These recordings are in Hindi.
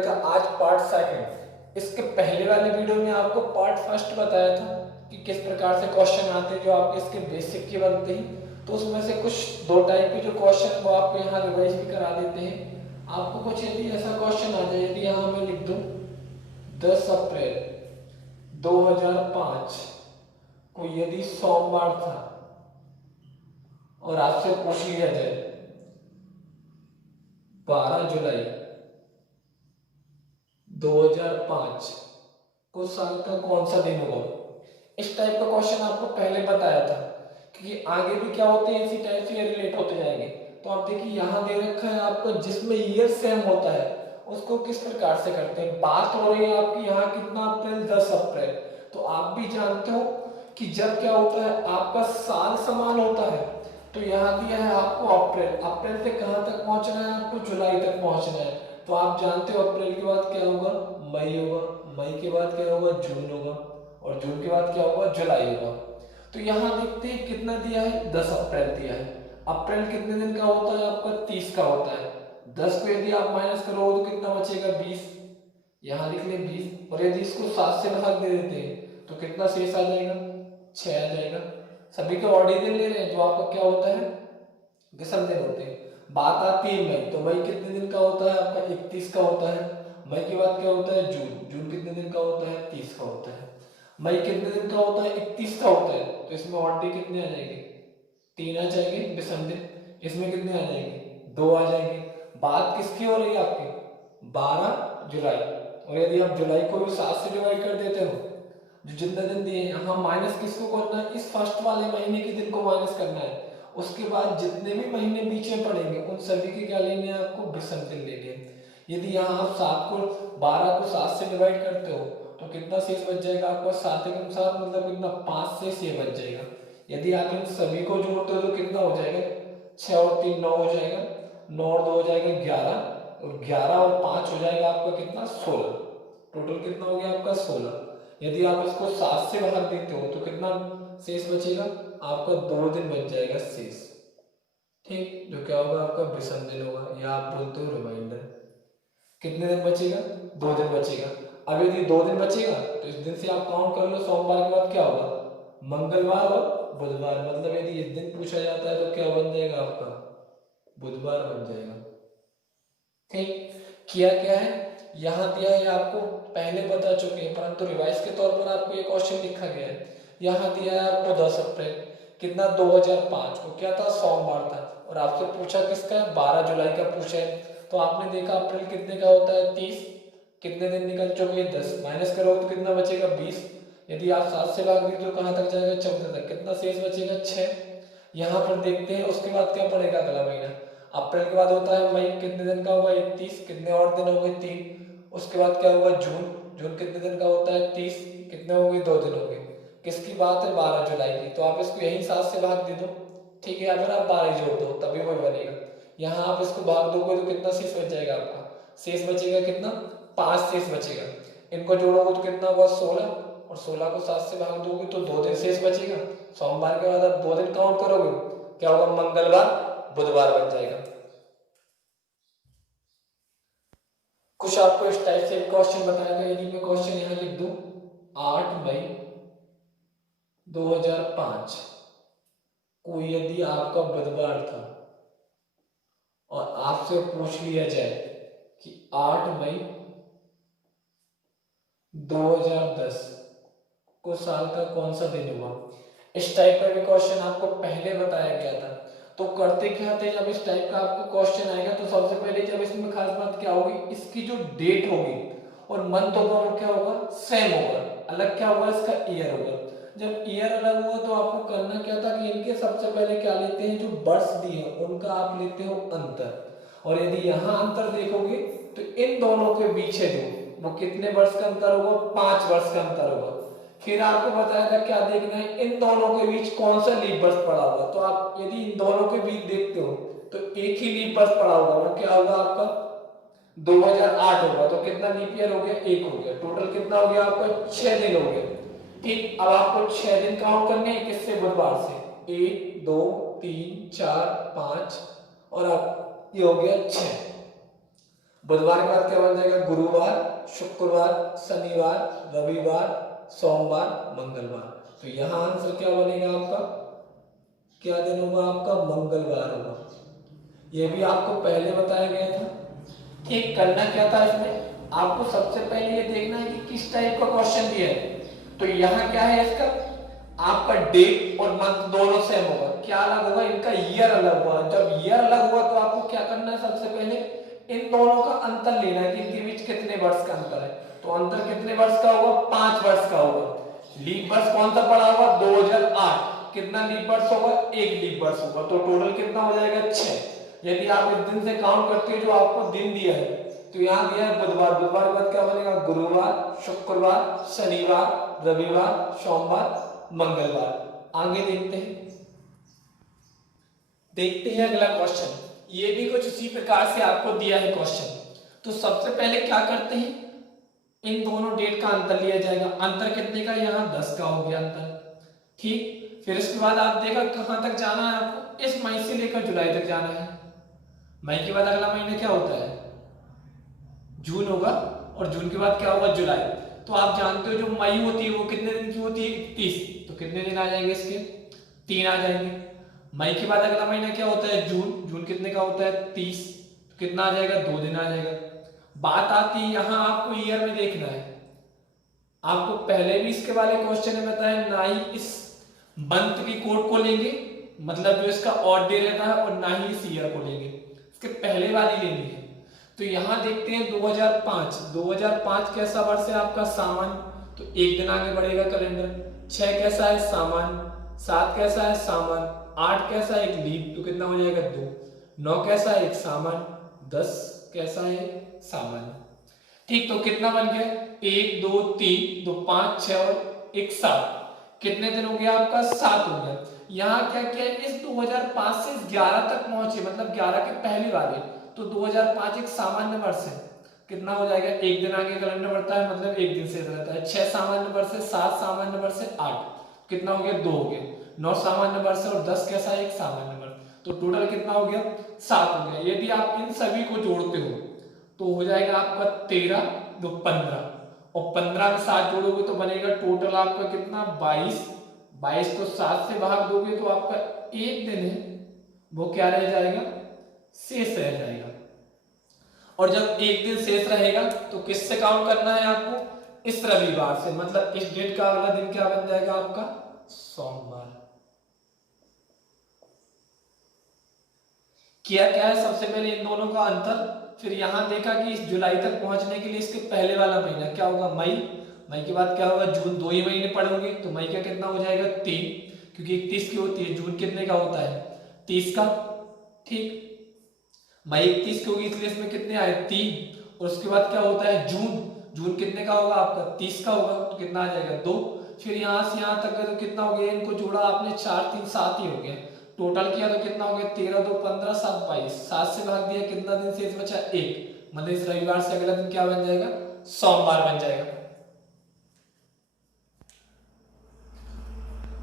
कैलेंडर का आज पार्ट सेकंड। इसके पहले वाले वीडियो में आपको पार्ट फर्स्ट बताया था कि किस प्रकार से क्वेश्चन आते हैं जो आपके इसके बेसिक के बनते हैं। तो उसमें से कुछ दो टाइप के जो क्वेश्चन वो आपको यहाँ रिवाइज भी करा देते हैं। आपको कुछ यदि ऐसा क्वेश्चन आ जाए, यदि यहाँ मैं लिख दूं 10 अप्रैल 2005 को यदि सोमवार था और आपसे पूछ लिया जाए 12 जुलाई 2005 को साल का कौन सा दिन होगा। इस टाइप का क्वेश्चन आपको पहले बताया था क्योंकि आगे भी क्या होते हैं इसी टाइप से रिलेट होते जाएंगे। तो आप देखिए यहाँ दे रखा है आपको जिसमें ईयर सेम होता है उसको किस प्रकार से करते हैं। बात हो रही है आपकी यहाँ कितना अप्रैल 10 अप्रैल। तो आप भी जानते हो कि जब क्या होता है आपका साल समान होता है। तो यहाँ दिया है आपको अप्रैल, अप्रैल से कहाँ तक पहुंचना है आपको जुलाई तक पहुंचना है। तो आप जानते हो अप्रैल के बाद क्या होगा मई होगा, मई के बाद क्या होगा जून होगा और जून के बाद क्या होगा जुलाई होगा। तो यहाँ देखते हैं कितना दिया है 10 अप्रैल दिया है। अप्रैल कितने दिन का होता है आपका 30 का होता है। 10 को यदि आप माइनस करो तो कितना बचेगा 20। यहाँ लिख ले 20 और यदि इसको 7 से भाग दे देते हैं तो कितना शेष आ जाएगा 6 आ जाएगा। सभी के ऑड दिन ले रहे हैं जो आपका क्या होता है विषम दिन होते हैं। बात आती है मई, तो मई कितने दिन का होता है आपका 31 का होता है। मई के बाद क्या होता है जून, जून कितने दिन का होता है 30 का होता है। मई कितने दिन का होता है 31 का होता है। तो इसमें ऑड डे कितने आ जाएंगे 3 आ जाएंगे विषम दिन। इसमें कितने आ जाएंगे 2 आ जाएंगे। बात किसकी हो रही है आपकी 12 जुलाई। और यदि आप जुलाई को भी 7 से डिवाइड कर देते हो जो जितने दिन दिए यहाँ माइनस किसको करना है इस फर्स्ट वाले महीने के दिन को माइनस करना है। उसके बाद जितने भी महीने बीच में पड़ेंगे उन सभी के क्या लेने हैं आपको विषम दिन लेने हैं। यदि यहाँ आप 12 को 7 से डिवाइड करते हो तो कितना शेष बच जाएगा आपका 7 एकम 7 मतलब कितना 5 शेष ये बच जाएगा। यदि आप इन सभी को जोड़ते हो तो कितना हो जाएगा 6 और 3 9 हो जाएगा, 9 और 2 हो जाएगा 11 और 11 और 5 हो जाएगा आपका कितना 16। टोटल कितना हो गया आपका 16। यदि आप इसको 7 से भाग देते हो तो कितना शेष बचेगा आपका 2 दिन बच जाएगा शेष। ठीक, जो क्या होगा आपका विषम दिन होगा या आप बोलते हो रिमाइंडर। कितने दिन बचेगा 2 दिन बचेगा। अब यदि 2 दिन बचेगा तो इस दिन से आप काउंट कर लो सोमवार के बाद क्या होगा मंगलवार और बुधवार। मतलब यदि इस दिन पूछा जाता है तो क्या बन जाएगा आपका बुधवार बन जाएगा। ठीक, किया क्या है यहाँ दिया है आपको पहले बता चुके हैं परंतु रिवाइज के तौर पर आपको ये क्वेश्चन लिखा गया है। यहाँ दिया है आपको 10 अप्रैल कितना 2005 को क्या था सोमवार था और आपसे पूछा किसका है 12 जुलाई का पूछा है। तो आपने देखा अप्रैल कितने का होता है 30, कितने दिन निकल चुके 10 माइनस करोगे तो कितना बचेगा 20। यदि आप 7 से भाग दीजिए तो कहाँ तक जाएगा 14 तक, कितना शेष बचेगा 6। यहाँ पर देखते हैं उसके बाद क्या पड़ेगा अगला महीना। अप्रैल के बाद होता है मई, कितने दिन का होगा 31, कितने और दिन हो गए 3। उसके बाद क्या होगा जून, जून कितने दिन का होता है 30, कितने हो गए 2 दिन हो गए। किसकी बात है 12 जुलाई की। तो आप इसको यही 7 से भाग दे दो, ठीक है, अगर आप 12 जोड़ दो तभी वही बनेगा। यहाँ आप इसको भाग दोगे तो कितना शेष बच जाएगा आपका शेष बचेगा कितना 5 शेष बचेगा। इनको जोड़ोगे तो कितना होगा 16 और 16 को 7 से भाग दोगे तो 2 दिन शेष बचेगा। सोमवार के बाद आप 2 दिन काउंट करोगे क्या होगा मंगलवार बुधवार बन जाएगा। कुछ आपको इस टाइप से क्वेश्चन बताया था। यदि मैं क्वेश्चन यहाँ लिख दूं 8 मई 2005 को यदि आपका बुधवार था और आपसे पूछ लिया जाए कि 8 मई 2010 को साल का कौन सा दिन हुआ। इस टाइप का भी क्वेश्चन आपको पहले बताया गया था। तो करते क्या थे जब इस टाइप का आपको क्वेश्चन आएगा तो सबसे पहले जब इसमें खास बात क्या होगी इसकी जो डेट होगी और मंथ होगा वो क्या होगा सेम होगा, अलग क्या होगा इसका ईयर होगा। जब ईयर अलग हुआ तो आपको करना क्या था कि इनके सबसे पहले क्या लेते हैं जो वर्ष दिए उनका आप लेते हो अंतर। और यदि यहाँ अंतर देखोगे तो इन दोनों के बीच है जो वो कितने वर्ष का अंतर होगा 5 वर्ष का अंतर होगा। फिर आपको बताया था क्या देखना है इन दोनों के बीच कौन सा लीप वर्ष पड़ा होगा। तो आप यदि इन दोनों के बीच देखते हो तो एक ही लीप वर्ष पड़ा होगा वो क्या होगा आपका 2008 होगा। तो कितना लीप ईयर हो गया 1 हो गया। टोटल कितना हो गया आपका 6 दिन हो गया। ठीक, अब आपको 6 दिन काउंट करने हैं किससे बुधवार से 1 2 3 4 5 और अब ये हो गया 6। बुधवार के बाद क्या बन जाएगा, गुरुवार, शुक्रवार, शनिवार, रविवार, सोमवार, मंगलवार। तो यहाँ आंसर क्या बनेगा आपका, क्या दिन होगा आपका, मंगलवार होगा। ये भी आपको पहले बताया गया था। ठीक, करना क्या था इसमें, आपको सबसे पहले ये देखना है कि किस टाइप का क्वेश्चन दिया है। तो यहाँ क्या है इसका, आपका डेट और मंथ दोनों सेम होगा। क्या अलग होगा, इनका ईयर अलग हुआ। जब ईयर अलग हुआ तो आपको क्या करना है, सबसे पहले इन दोनों का अंतर लेना है कि इनके बीच कितने वर्ष का अंतर है। तो अंतर कितने वर्ष का होगा, 5 वर्ष का होगा। लीप वर्ष कौन सा पड़ा होगा, 2008। कितना लीप वर्ष होगा, 1 लीप वर्ष होगा। तो टोटल कितना हो जाएगा, 6। यदि आप इस दिन से काउंट करते हो जो आपको दिन दिया है, तो यहाँ दिया है बुधवार, बुधवार के बाद क्या बनेगा, गुरुवार, शुक्रवार, शनिवार, रविवार, सोमवार, मंगलवार। आगे देखते हैं, देखते हैं अगला क्वेश्चन। ये भी कुछ उसी प्रकार से आपको दिया है क्वेश्चन। तो सबसे पहले क्या करते हैं, इन दोनों डेट का अंतर लिया जाएगा। अंतर कितने का, यहाँ 10 का हो गया अंतर। ठीक, फिर इसके बाद आप देखा कहां तक जाना है आपको, इस मई से लेकर जुलाई तक जाना है। मई के बाद अगला महीना क्या होता है, जून होगा, और जून के बाद क्या होगा, जुलाई। तो आप जानते हो जो मई होती है वो कितने दिन की होती है, 31। तो कितने दिन आ जाएंगे इसके, 3 आ जाएंगे। मई के बाद अगला महीना क्या होता है, जून। जून कितने का होता है, 30। तो कितना आ जाएगा, 2 दिन आ जाएगा। बात आती है यहाँ आपको ईयर में देखना है। आपको पहले भी इसके वाले क्वेश्चन में बताया, ना ही इस मंथ की कोड को लेंगे, मतलब जो इसका ऑड डे रहता है, और ना ही इस ईयर को लेंगे, इसके पहले वाली लेनी है। तो यहाँ देखते हैं 2005। 2005 कैसा वर्ष है आपका, सामान्य। तो 1 दिन आगे बढ़ेगा कैलेंडर। 6 कैसा है, सामान्य। 7 कैसा है, सामान्य। 8 कैसा है, एक लीप, तो कितना हो जाएगा, 2। 9 कैसा है, एक सामान्य। 10 कैसा है, सामान्य। ठीक, तो कितना बन गया, 1 2 3 2 5 6 और 1 7। कितने दिन हो गया आपका, 7 हो गया। यहाँ क्या क्या है, इस 2005 से 11 तक पहुंचे, मतलब 11 के पहले वाले। तो 2005 एक सामान्य वर्ष है। कितना हो जाएगा, 1 दिन आगे कैलेंडर बढ़ता है, मतलब 1 दिन शेष रहता है। 6 सामान्य वर्ष है, 7 सामान्य वर्ष है, 8 कितना हो गया, 2 हो गया। 9 सामान्य वर्ष है और 10 कैसा है, एक सामान्य वर्ष। तो टोटल कितना हो गया, 7 हो गया। यदि आप इन सभी को जोड़ते हो तो हो जाएगा आपका 13 2 15, और 15 में 7 जोड़ोगे तो बनेगा टोटल आपका कितना, 22। 22 को 7 से भाग दोगे तो आपका 1 दिन है वो क्या रह जाएगा, शेष रह जाएगा। और जब 1 दिन शेष रहेगा तो किससे काउंट करना है आपको, इस रविवार से। मतलब इस डेट का अगला दिन क्या बन जाएगा आपका, सोमवार। किया क्या है, सबसे पहले इन दोनों का अंतर, फिर यहां देखा कि इस जुलाई तक पहुंचने के लिए इसके पहले वाला महीना क्या होगा, मई। मई के बाद क्या होगा, जून। 2 ही महीने पड़ोगे तो मई का कितना हो जाएगा, 3, क्योंकि 31 की होती है। जून कितने का होता है, 30 का। ठीक, मई 31 की होगी इसलिए इसमें कितने आए, 3। और उसके बाद क्या होता है, जून। जून कितने का होगा आपका, 30 का होगा। तो कितना आ जाएगा, 2। फिर यहां से यहां तक तो कितना हो गया, इनको जोड़ा आपने, 4 3 7 ही हो गया। टोटल किया तो कितना हो गया, 13 2 15 7 22। 7 से भाग दिया, कितना दिन शेष बचा, 1। मतलब इस रविवार से अगला दिन क्या बन जाएगा, सोमवार बन जाएगा।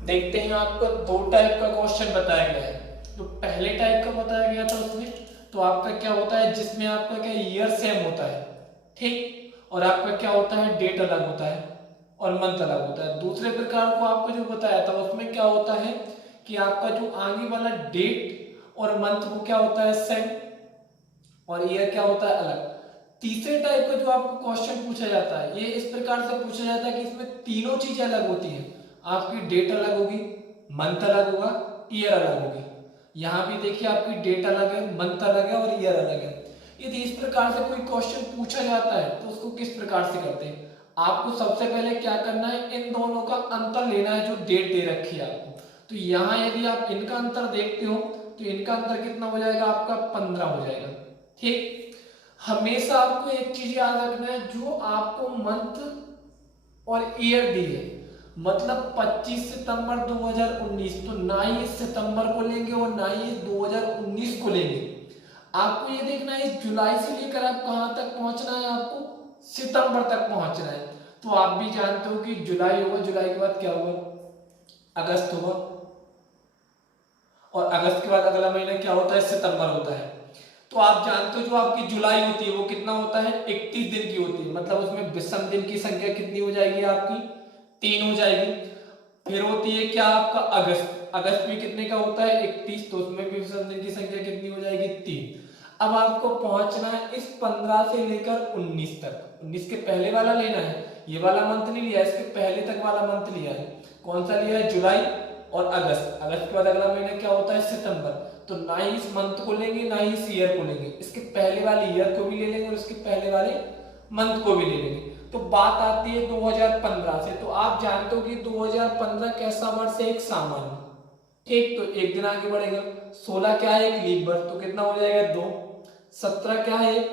देखते हैं, आपको 2 टाइप का क्वेश्चन बताया गया है। तो पहले टाइप का बताया गया था उसमें, तो आपका क्या होता है, जिसमें आपका क्या ईयर सेम होता है, ठीक, और आपका क्या होता है, डेट अलग होता है और मंथ अलग होता है। दूसरे प्रकार को आपको जो बताया था उसमें क्या होता है कि आपका जो आगे वाला डेट और मंथ वो क्या होता है, सेम, और ईयर क्या होता है, अलग। तीसरे टाइप का जो आपको क्वेश्चन पूछा जाता है, ये इस प्रकार से पूछा जाता है कि इसमें तीनों चीजें अलग होती हैं। आपकी डेट अलग होगी, मंथ अलग होगा, ईयर अलग होगी। यहाँ भी देखिए आपकी डेट अलग है, मंथ अलग है और ईयर अलग है। यदि इस प्रकार से कोई क्वेश्चन पूछा जाता है तो उसको किस प्रकार से करते हैं, आपको सबसे पहले क्या करना है, इन दोनों का अंतर लेना है जो डेट दे रखी है आपको। तो यहाँ यदि आप इनका अंतर देखते हो तो इनका अंतर कितना हो जाएगा आपका, 15 हो जाएगा। ठीक, हमेशा आपको एक चीज याद रखना है, जो आपको मंथ और ईयर दी है, मतलब 25 सितंबर 2019, तो ना ही इस सितंबर को लेंगे और ना ही इस 2019 को लेंगे। आपको ये देखना है इस जुलाई से लेकर आप कहां तक पहुंचना है, आपको सितंबर तक पहुंचना है। तो आप भी जानते हो कि जुलाई होगा, जुलाई के बाद क्या होगा, अगस्त होगा, और अगस्त के बाद अगला महीना क्या होता है, सितंबर होता है। तो आप जानते हो जो आपकी जुलाई होती है वो कितना होता है, 31 दिन की होती है, मतलब उसमें विषम दिन की संख्या कितनी हो जाएगी आपकी, 3 हो जाएगी। फिर होती है क्या आपका अगस्त, अगस्त में कितने का होता है 31, तो उसमें भी विषम दिन की संख्या कितनी हो जाएगी 3। अब आपको पहुंचना है इस 15 से लेकर 19 तक, 19 के पहले वाला लेना है, ये वाला मंथ नहीं लिया, इसके पहले तक वाला मंथ लिया है। कौन सा लिया है, जुलाई और अगस्त। अगस्त के बाद अगला महीना क्या होता है, सितंबर। तो ना ही इस मंथ को लेंगे ना ही इस ईयर को लेंगे, इसके पहले वाले ईयर को भी ले लेंगे और इसके पहले वाले मंथ को भी ले लेंगे। तो बात आती है 2015 से, तो आप जानते हो कि 2015 कैसा वर्ष है, एक सामान्य, ठीक। तो एक दिन आगे बढ़ेगा, 16 क्या है, एक लीप वर्ष, तो कितना हो जाएगा 2। 17 क्या है,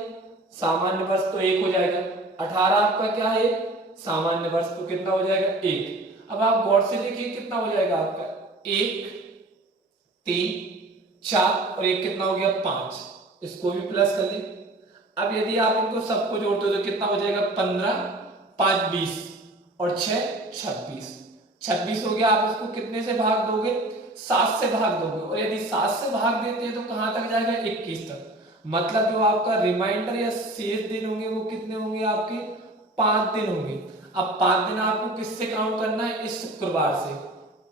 सामान्य वर्ष, तो 1 हो जाएगा। 18 आपका क्या है, सामान्य वर्ष, तो कितना हो जाएगा 1। अब आप गौर से देखिए कितना हो जाएगा आपका, 1 3 4 और 1 कितना हो गया 5, इसको भी प्लस कर ले। अब यदि आप इनको सबको जोड़ते हो तो कितना हो जाएगा, 15 5 20 और 6 26, 26 हो गया। आप इसको कितने से भाग दोगे, 7 से भाग दोगे, और यदि 7 से भाग देते हैं तो कहां तक जाएगा, 21 तक। मतलब जो आपका रिमाइंडर या शेष दिन होंगे वो कितने होंगे आपके, 5 दिन होंगे। अब 5 दिन आपको किससे काउंट करना है, इस शुक्रवार से,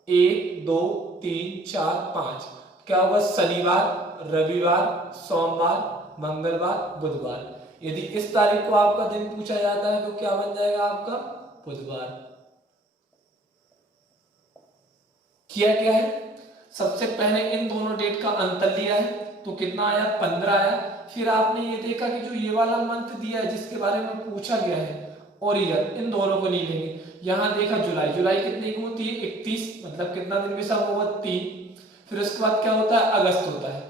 1 2 3 4 5, क्या होगा, शनिवार रविवार सोमवार मंगलवार बुधवार। यदि इस तारीख को आपका दिन पूछा जाता है तो क्या बन जाएगा आपका, बुधवार। किया क्या है, सबसे पहले इन दोनों डेट का अंतर लिया है, तो कितना आया, 15 आया। फिर आपने ये देखा कि जो ये वाला मंथ दिया है जिसके बारे में पूछा गया है और ईयर, इन दोनों को नहीं लेंगे। यहां देखा जुलाई, जुलाई कितने की होती है, 31, मतलब कितना दिन भी सब होगा, 3। फिर उसके बाद क्या होता है, अगस्त होता है,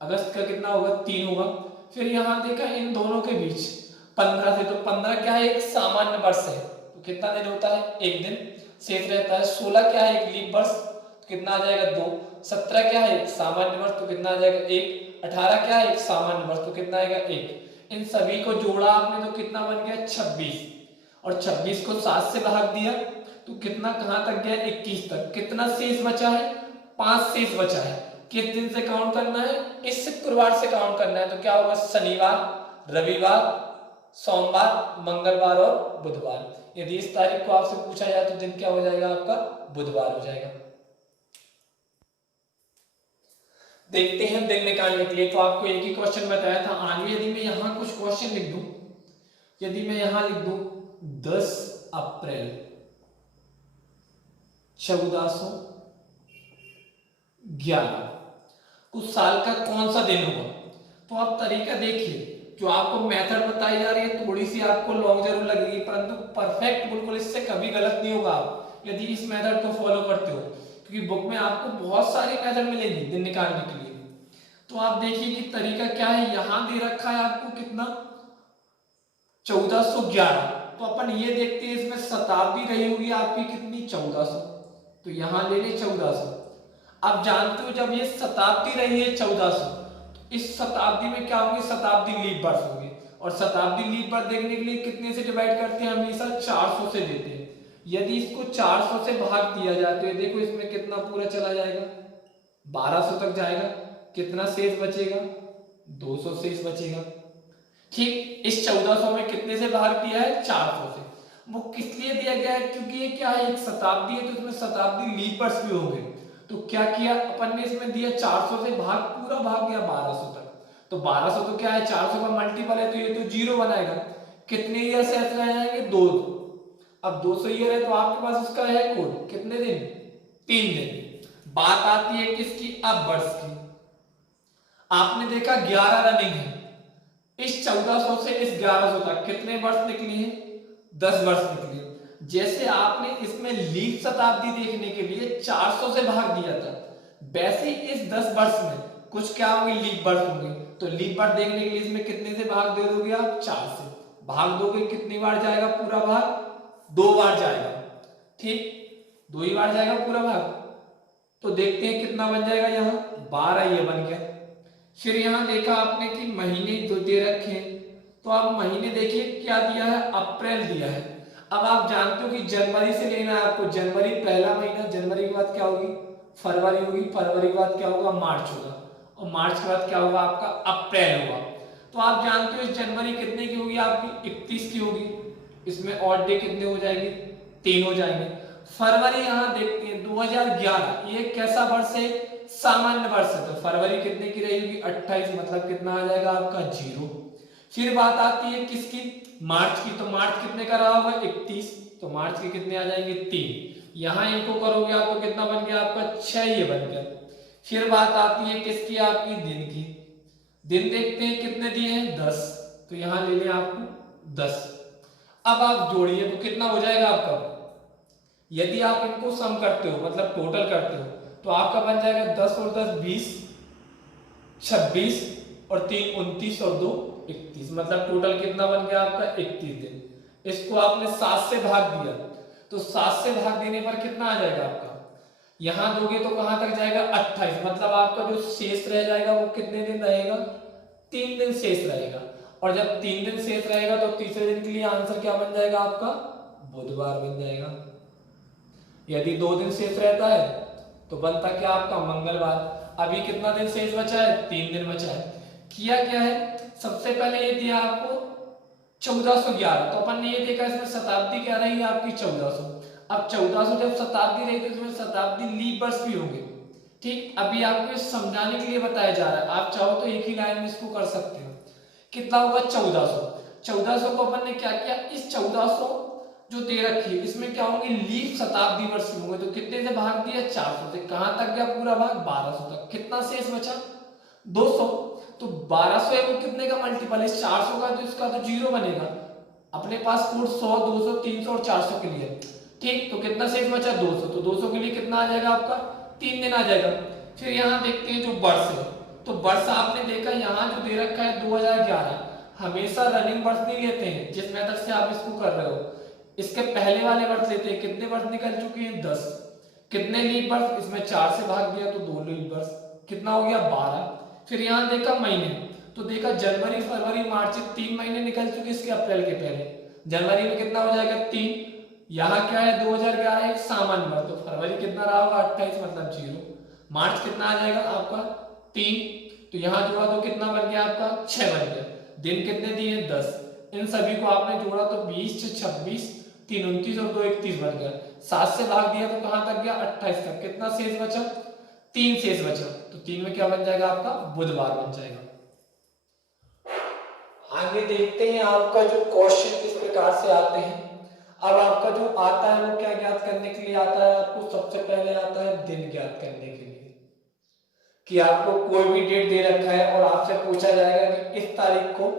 अगस्त का कितना होगा, 3 होगा। फिर यहाँ देखा इन दोनों के बीच 15 से, तो 15 क्या है, एक सामान्य वर्ष है, तो कितना दिन होता है, 1 दिन शेष रहता है। 16 क्या है, एक लीप वर्ष, तो कितना आ जाएगा 2। 17 क्या है, एक सामान्य वर्ष, तो कितना आ जाएगा 1। 18 क्या है, एक सामान्य वर्ष, तो कितना आएगा 1। इन सभी को जोड़ा आपने तो कितना बन गया 26, और 26 को 7 से भाग दिया तो कितना कहां तक गया, 21 तक। कितना शेष बचा है, 5 शेष बचा है। किस दिन से काउंट करना है, इस शुक्रवार से काउंट करना है, तो क्या होगा, शनिवार रविवार सोमवार मंगलवार और बुधवार। यदि इस तारीख को आपसे पूछा जाए तो दिन क्या हो जाएगा आपका, बुधवार हो जाएगा। देखते हैं दिन निकालने के लिए, तो आपको एक ही क्वेश्चन बताया था। आगे यदि मैं यहां कुछ क्वेश्चन लिख दूं, यदि मैं यहां लिख दूं 10 अप्रैल 1411, उस साल का कौन सा दिन होगा। तो आप तरीका देखिए, जो आपको मेथड बताई जा रही है थोड़ी सी आपको लॉन्ग जरूर लगेगी, परंतु परफेक्ट बिल्कुल इससे कभी गलत नहीं होगा आप यदि इस मेथड को फॉलो करते हो, क्योंकि बुक में आपको बहुत सारी मेथड मिलेगी दिन निकालने के लिए। तो आप देखिए कि तरीका क्या है, यहां दे रखा है आपको कितना, 1411। तो अपन ये देखते हैं इसमें शताब्दी रही होगी आपकी कितनी, 1400, तो यहां ले ले 1400। आप जानते हो जब ये शताब्दी रही है 1400, तो इस शताब्दी में क्या होगी, शताब्दी लीप वर्ष होगी, और शताब्दी लीप वर्ष देखने के लिए कितने से डिवाइड करते हैं, हमेशा 400 से देते हैं। यदि इसको 400 से भाग दिया जाए तो ये देखो इसमें कितना पूरा चला जाएगा, 1200 तक जाएगा, कितना शेष बचेगा, 200 शेष बचेगा। ठीक, इस 1400 में कितने से भाग दिया है, 400 से। वो किस लिए दिया गया है, क्योंकि ये क्या है, एक शताब्दी है, तो इसमें शताब्दी लीप वर्ष भी होंगे। तो क्या किया अपन ने, इसमें दिया 400 से भाग, पूरा भाग गया 1200 तक। तो 1200 तो क्या है, 400 का मल्टीपल है, तो ये तो 0 बनाएगा। कितने ईयर से ऐसे रह जाएंगे, 2। अब 200 ईयर है तो आपके पास उसका है कोड, कितने दिन, 3 दिन। बात आती है किसकी, अब वर्ष की। आपने देखा 11 रनिंग है, इस 1400 से इस 1100 तक कितने वर्ष निकली है, 10 वर्ष निकली है। जैसे आपने इसमें लीप शताब्दी देखने के लिए 400 से भाग दिया था, वैसे इस 10 वर्ष में कुछ क्या होंगे, लीप वर्ष होंगे। तो लीप वर्ष देखने के लिए इसमें कितने से भाग दे दोगे आप, 4 से भाग दोगे, कितनी बार जाएगा पूरा भाग, 2 बार जाएगा। ठीक, 2 ही बार जाएगा पूरा भाग। तो देखते हैं कितना बन जाएगा, यहाँ 12 ये बन गया। फिर यहाँ देखा आपने कि महीने दो दे रखे हैं, तो आप महीने देखिए क्या दिया है, अप्रैल दिया है। अब आप जानते हो कि जनवरी से लेना है आपको, जनवरी पहला महीना, जनवरी के बाद क्या होगी, फरवरी होगी, फरवरी के बाद क्या होगा, मार्च होगा, और मार्च के बाद क्या होगा आपका अप्रैल होगा। तो आप जानते हो जनवरी कितने की होगी आपकी 31 की होगी, इसमें ऑड डे कितने हो जाएंगे 3 हो जाएंगे। फरवरी यहाँ देखते हैं 2011, ये कैसा वर्ष है सामान्य वर्ष है, तो फरवरी कितने की रहेगी 28, मतलब कितना आ जाएगा आपका 0। फिर बात आती है किसकी मार्च की, तो मार्च कितने का रहा होगा 31, तो मार्च के कितने आ जाएंगे 3, यहाँ इनको करोगे आप तो कितना बन गया आपका 6 ये बन गया। फिर बात आती है किसकी आपकी दिन की, दिन देखते हैं कितने दिए हैं 10, तो यहाँ ले लें आपको 10। अब आप जोड़िए तो कितना हो जाएगा आपका, यदि आप इनको सम करते हो मतलब टोटल करते हो तो आपका बन जाएगा 10 और 10 20, 26 और 3 29 और 2 31, मतलब टोटल कितना बन गया आपका 31 दिन। इसको आपने 7 से भाग दिया, तो 7 से भाग देने पर कितना आ जाएगा आपका, यहां दोगे तो कहां तक जाएगा 28, मतलब आपका जो शेष रह जाएगा वो कितने दिन रहेगा 3 दिन शेष रहेगा। और जब 3 दिन शेष रहेगा तो तीसरे दिन के लिए आंसर क्या बन जाएगा आपका बुधवार बन जाएगा। यदि 2 दिन शेष रहता है तो बनता क्या आपका मंगलवार। अभी कितना दिन शेष बचा है 3 दिन बचा है। किया क्या है, सबसे पहले ये दिया आपको 1411, तो अपन ने ये देखा इसमें शताब्दी क्या रही आपकी 1400। अब 1400 जब शताब्दी रही तो इसमें शताब्दी लीप वर्ष भी होंगे। ठीक, अभी आपको ये समझाने के लिए बताया जा रहा है, आप चाहो तो एक ही लाइन में इसको कर सकते हो। कितना होगा 1400 को अपन ने क्या किया, इस 1400 जो दे रखी है इसमें क्या होंगे लीप शताब्दी वर्ष होंगे, तो कितने से भाग दिया 400 से, कहां तक गया पूरा भाग 1200 तक, कितना शेष बचा 200। तो 1200 है वो कितने का मल्टीपल है 400 का, तो इसका तो 0 बनेगा। अपने पास कोड 100 200 300 और 400 के लिए। ठीक, तो कितना शेष बचा 200, तो 200 के लिए कितना आ जाएगा आपका 3 दिन आ जाएगा। फिर यहाँ देखते हैं जो वर्ष है, तो वर्ष आपने देखा यहाँ जो दे रखा है 2011, हमेशा रनिंग वर्ष नहीं लेते हैं जिस मेथड से आप इसको कर रहे हो, इसके पहले वाले वर्ष लेते हैं। कितने वर्ष निकल चुके हैं 10, कितने लीप वर्ष, इसमें 4 से भाग दिया तो 2 लीप वर्ष, कितना हो गया 12। फिर यहाँ देखा महीने, तो देखा जनवरी फरवरी मार्च 3 महीने निकल चुके इसके अप्रैल के पहले। जनवरी में कितना हो जाएगा 3, यहाँ क्या है 2011 एक सामान्य वर्ष, तो फरवरी कितना रहा होगा 28 मतलब 0। मार्च कितना आ जाएगा आपका 3, तो यहाँ जोड़ा तो कितना बन गया आपका 6 बन गया। दिन कितने दिए 10, इन सभी को आपने जोड़ा तो 20 से 26 3 29 और 2 31 बन गया। 7 से भाग दिया तो कहां तक गया 28 तक, कितना शेष बचा 3 शेष बचा, तो 3 में क्या बन जाएगा आपका बुधवार बन जाएगा। आगे देखते हैं आपका जो क्वेश्चन किस प्रकार से आते हैं। अब आपका जो आता है वो क्या ज्ञात करने के लिए आता है, आपको सबसे पहले आता है दिन ज्ञात करने के लिए, कि आपको कोई भी डेट दे रखा है और आपसे पूछा जाएगा कि इस तारीख को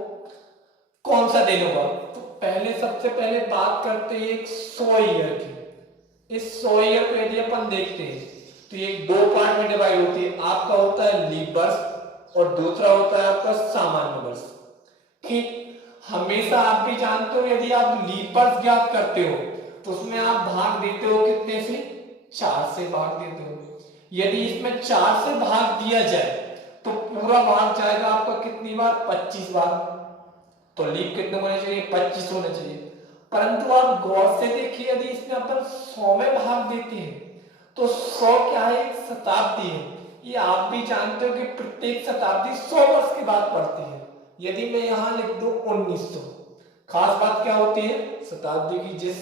कौन सा दिन होगा। तो पहले सबसे पहले बात करते हैं एक 100 ईयर की। इस 100 ईयर को यदि अपन देखते हैं तो ये 2 पार्ट में डिवाइड होती है, आपका होता है लीप वर्ष और दूसरा होता है आपका सामान्य वर्ष। ठीक, हमेशा आप भी जानते हो यदि आप लीप वर्ष ज्ञात करते हो तो उसमें आप भाग देते हो कितने से 4 से भाग देते हो। यदि इसमें 4 से भाग दिया जाए तो पूरा भाग जाएगा आपका कितनी बार 25 बार, तो लीप कितने होने चाहिए 25 होने चाहिए। परंतु आप गौर से देखिए यदि इसमें अपन 100 में भाग देते हैं तो 100 क्या है एक शताब्दी है। ये आप भी जानते हो कि प्रत्येक शताब्दी 100 वर्ष के बाद पड़ती है। यदि मैं यहां लिख दूं 1900, खास बात क्या होती है शताब्दी की, जिस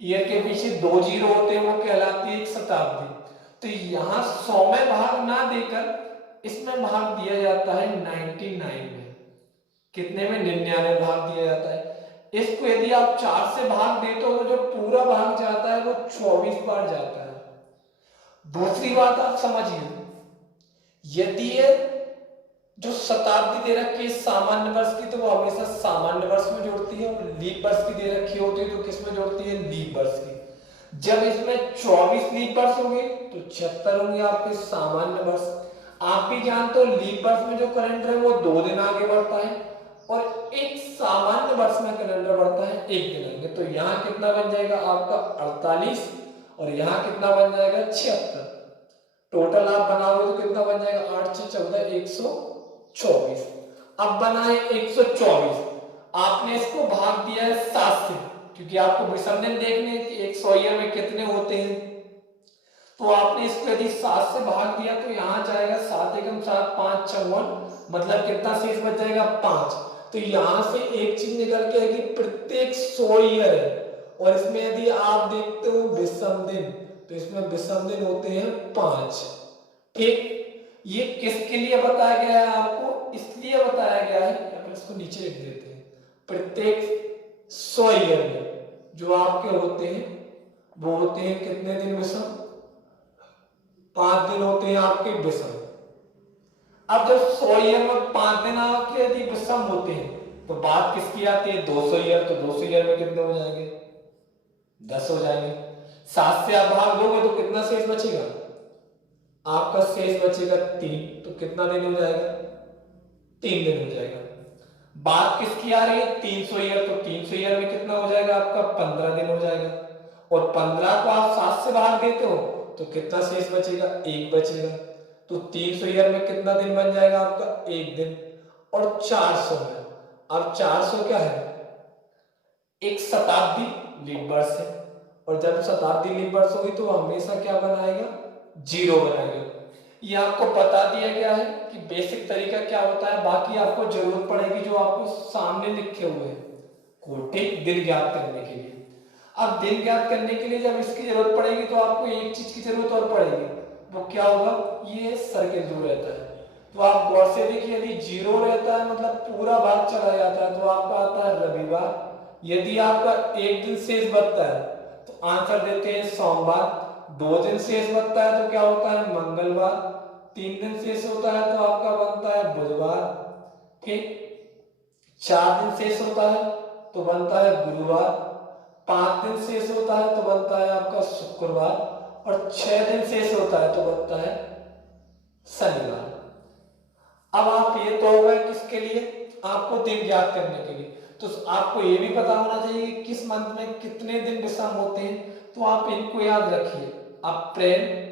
ईयर के पीछे 2 जीरो होते हैं वो कहलाती है एक शताब्दी। तो यहां 100 में भाग ना देकर इसमें भाग दिया जाता है 99 में, कितने में 99 भाग दिया जाता है। इसको यदि आप 4 से भाग देते हो तो जो पूरा भाग जाता है वो 24 बार जाता है। दूसरी बात आप समझिए, यदि ये जो शताब्दी दे रखी है सामान्य वर्ष की तो वो हमेशा सामान्य वर्ष में जोड़ती है, और लीप वर्ष की दे रखी होती है तो किस में जोड़ती है लीप वर्ष की। जब इसमें 24 लीप वर्ष होंगे तो 76 होंगे आपके सामान्य वर्ष। आप भी जानते हो लीप वर्ष में जो कैलेंडर है वो 2 दिन आगे बढ़ता है और एक सामान्य वर्ष में कैलेंडर बढ़ता है 1 दिन आगे। तो यहाँ कितना बन जाएगा आपका 48 और यहाँ कितना बन जाएगा 76। टोटल आप बनाओगे तो कितना बन जाएगा 8 से 14 124। अब बना है 124, आपने इसको भाग दिया है 7 से, क्योंकि आपको विसर्जन देखने कि 100 ईयर में कितने होते हैं। तो आपने इसको यदि 7 से भाग दिया तो यहाँ जाएगा 7 एकम 7 5 54, मतलब कितना शेष बच जाएगा 5। तो यहाँ से एक चीज निकल के आएगी, प्रत्येक 100 ईयर है और इसमें यदि आप देखते हो विषम दिन, तो इसमें विषम दिन होते हैं 5। ठीक, ये किसके लिए बताया गया है आपको, इसलिए बताया गया है, अपन इसको नीचे लिख देते हैं, प्रत्येक 100 ईयर में जो आपके होते हैं वो होते हैं कितने दिन विषम, 5 दिन होते हैं आपके विषम। अब जब 100 ईयर में 5 दिन आपके यदि विषम होते हैं तो बात किसकी आती है, 200 ईयर, तो 200 ईयर में कितने हो जाएंगे, 10 हो जाएंगे। 7 से आप भाग दोगे तो कितना शेष बचेगा, आपका शेष बचेगा 3, तो कितना दिन हो जाएगा, 3 दिन हो जाएगा। बात किसकी आ रही है, 300 ईयर, तो 300 ईयर में कितना हो जाएगा आपका, 15 दिन हो जाएगा। और 15 को आप 7 से भाग देते हो तो कितना शेष बचेगा, 1 बचेगा। तो 300 ईयर में कितना दिन बन जाएगा आपका, 1 दिन। और 400 में, अब 400 क्या है, एक शताब्दी लीप वर्ष है, और जब शताब्दी लीप वर्ष होगी तो हमेशा क्या बनाएगा, 0 बनाएगा। ये आपको बता दिया गया है कि बेसिक तरीका क्या होता है, बाकी आपको जरूरत पड़ेगी जो आपको सामने लिखे हुए हैं कोटे दिन ज्ञात करने के लिए। अब दिन ज्ञात करने के लिए जब इसकी जरूरत पड़ेगी तो आपको एक चीज की जरूरत और पड़ेगी, वो क्या होगा, ये सर्किल जो रहता है। तो आप गौर से देखिए, यदि 0 रहता है मतलब पूरा भाग चला जाता है तो आपका आता है रविवार। यदि आपका एक दिन शेष बचता है तो आंसर देते हैं सोमवार। 2 दिन शेष बचता है तो क्या होता है, मंगलवार। 3 दिन शेष होता है तो आपका बनता है बुधवार। ठीक, 4 दिन शेष होता है तो बनता है गुरुवार। 5 दिन शेष होता है तो बनता है आपका शुक्रवार, और 6 दिन शेष होता है तो बनता है शनिवार। अब आप ये तो होगा किसके लिए, आपको दिन ज्ञात करने के लिए। तो आपको ये भी पता होना चाहिए कि किस मंथ में कितने दिन विषम होते हैं, तो आप इनको याद रखिए। अप्रैल,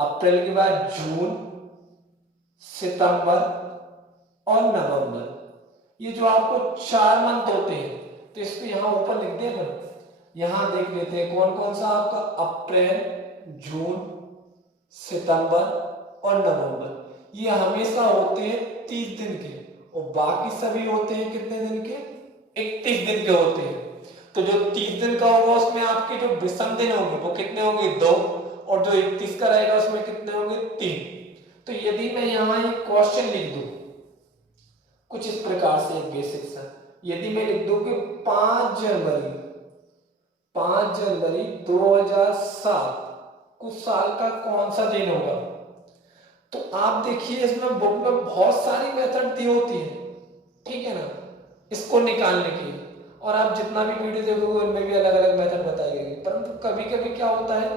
अप्रैल के बाद जून, सितंबर और नवंबर, ये जो आपको 4 मंथ होते हैं, तो इसको यहां ऊपर लिख दे अपन। यहां देख लेते हैं कौन कौन सा आपका अप्रैल, जून, सितंबर और नवंबर। ये हमेशा होते हैं 30 दिन के, और बाकी सभी होते हैं कितने दिन के, 31 दिन के होते हैं। तो जो 30 दिन का होगा उसमें आपके जो विषम दिन होंगे वो कितने होंगे, 2, और जो 31 का रहेगा उसमें कितने होंगे, 3। तो यदि मैं यहाँ एक क्वेश्चन लिख दूं कुछ इस प्रकार से, एक बेसिक सा, यदि मैं लिख दूं कि 5 जनवरी 2007 कुछ साल का कौन सा दिन होगा, तो आप देखिए इसमें बुक में बहुत सारी मेथड दी होती है, ठीक है ना, इसको निकालने की। और आप जितना भी वीडियो देखोगे उनमें भी अलग अलग मेथड बताई गई, परंतु कभी कभी क्या होता है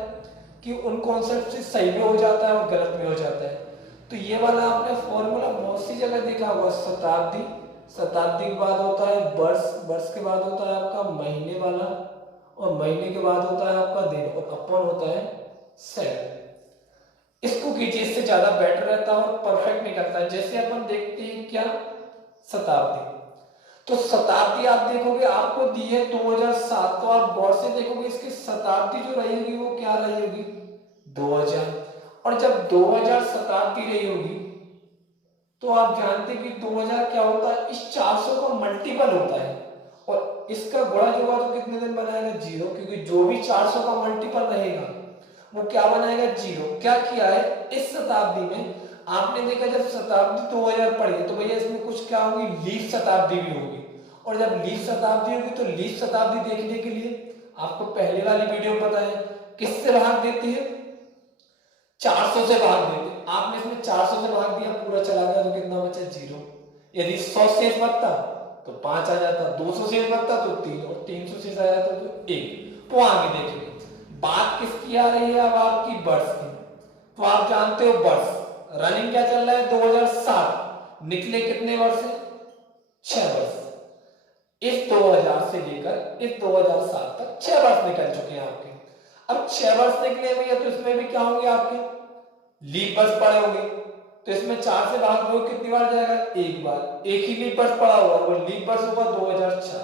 कि उन कॉन्सेप्ट से सही भी हो जाता है और गलत भी हो जाता है। तो ये वाला आपने फॉर्मूला बहुत सी जगह देखा होगा, शताब्दी, शताब्दी के बाद होता है वर्ष, वर्ष के बाद होता है आपका महीने वाला, और महीने के बाद होता है आपका दिन, और अपन होता है सेकंड। इसको कीजिए, इससे ज्यादा बेटर रहता है और परफेक्ट निकलता है। जैसे अपन देखते हैं क्या, शताब्दी, तो शताब्दी आप देखोगे आपको दी है 2007, तो आप गौर से देखोगे इसकी शताब्दी जो रहेगी वो क्या रहेगी, 2000। और जब 2000 शताब्दी रही होगी तो आप जानते हैं कि 2000 क्या होता है, इस 400 का मल्टीपल होता है, और इसका गुणा जो होगा तो कितने दिन बनाएगा, 0, क्योंकि जो भी 400 का मल्टीपल रहेगा वो क्या बनाएगा, 0। क्या किया है इस शताब्दी में, आपने देखा जब शताब्दी 2000 पढ़ी तो भैया इसमें कुछ क्या होगी, लीप शताब्दी भी होगी। और जब लीप शताब्दी होगी तो लीप शताब्दी देखने के लिए आपको पहले वाली वीडियो में बताया किससे भाग देती है, 400 से भाग देते। आपने इसमें 400 से भाग दिया, पूरा चला गया तो कितना बचा, 0। यदि 100 शेष बचता तो 5 आ जाता, 200 शेष बचता तो 3, और 300 शेष आ जाता तो 1। तो आगे देखेंगे बात किसकी आ रही है, अब आपकी वर्ष की। तो आप जानते हो वर्ष, रनिंग क्या चल रहा है, 2007, निकले कितने वर्ष है, 6 वर्ष। इस 2000 से लेकर इस 2007 तक 6 वर्ष निकल चुके हैं आपके। अब 6 वर्ष निकले भैया तो इसमें भी क्या होंगे आपके, लीप वर्ष पड़े होंगे, तो इसमें 4 से भाग दो कितनी बार जाएगा, एक बार। एक ही लीप वर्ष पड़ा हुआ, वो लीप वर्ष होगा 2004,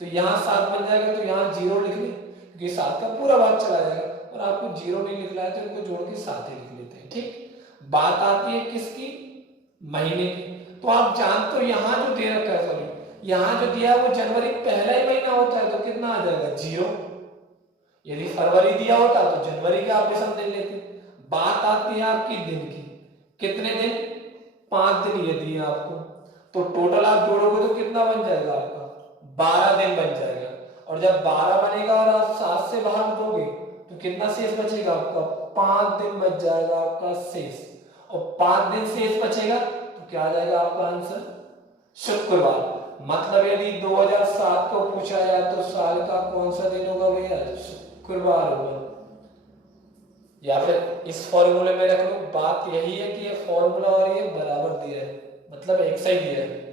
तो यहाँ 7 बन जाएगा, तो यहाँ 0 लिख लें, क्योंकि 7 का पूरा भाग चला जाएगा, और आपको 0 नहीं लिखना है तो इनको जोड़ के 7 ही लिख लेते हैं। ठीक, बात आती है किसकी, महीने की। तो आप जानते हो यहाँ जो दे रखा है, सॉरी यहाँ जो दिया है वो जनवरी पहला ही महीना होता है, तो कितना आ जाएगा 0। यदि फरवरी दिया होता तो जनवरी का आप डिसम दे लेते। बात आती है आपकी दिन की, कितने दिन, 5 दिन ये दिए आपको, तो टोटल आप जोड़ोगे तो कितना बन जाएगा आपका, 12 दिन बन जाएगा। और जब 12 बनेगा और आप 7 से भाग दोगे तो कितना शेष बचेगा आपका, 5 दिन बच जाएगा आपका शेष। और 5 दिन शेष बचेगा तो क्या आ जाएगा आपका आंसर, शुक्रवार। मतलब यदि 2007 को पूछा जाए तो साल का कौन सा दिन होगा भैया, शुक्रवार होगा। या फिर इस फॉर्मूले में रख लो, बात यही है कि ये फॉर्मूला और ये बराबर दिया है, मतलब एक सही दिया है।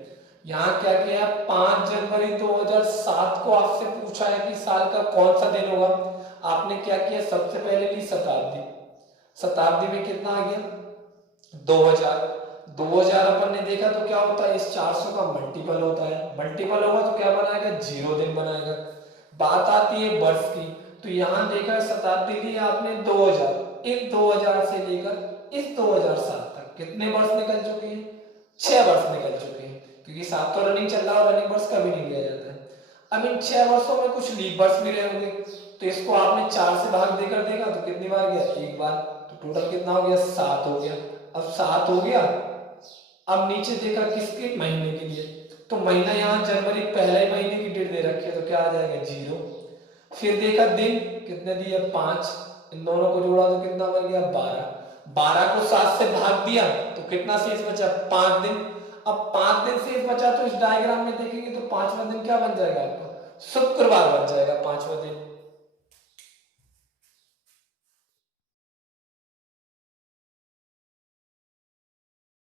यहाँ क्या किया है, 5 जनवरी 2007 को आपसे पूछा है कि साल का कौन सा दिन होगा। आपने क्या किया, सबसे पहले ली शताब्दी, शताब्दी में कितना आ गया 2000 अपन ने देखा तो क्या होता है, इस 400 का मल्टीपल होता है, मल्टीपल होगा तो क्या बनाएगा, 0 दिन बनाएगा। बात आती है वर्ष की, तो यहाँ देखा शताब्दी ली आपने 2000, इस 2000 से लेकर इस 2007 तक कितने वर्ष निकल चुके हैं, 6 वर्ष निकल चुके हैं, क्योंकि 7 तो रनिंग चल रहा है और रनिंग वर्ष कभी नहीं लिया जाता है। अब इन 6 वर्षों में कुछ लीप वर्ष भी रहे होंगे, तो इसको आपने 4 से भाग देकर देखा तो कितनी बार गया, एक बार, तो टोटल कितना हो गया, 7 हो गया। अब 7 हो गया, अब नीचे देखा किसके, महीने के लिए, तो महीना यहाँ जनवरी पहले महीने की डेट दे रखी है तो क्या आ जाएगा 0। फिर देखा दिन कितने दिए, 5, इन दोनों को जोड़ा तो कितना बन गया 12, 12 को 7 से भाग दिया तो कितना शेष बचा, 5 दिन। अब 5 दिन शेष बचा तो इस डायग्राम में देखेंगे तो 5वां दिन क्या बन जाएगा आपका, शुक्रवार बन जाएगा 5वां दिन।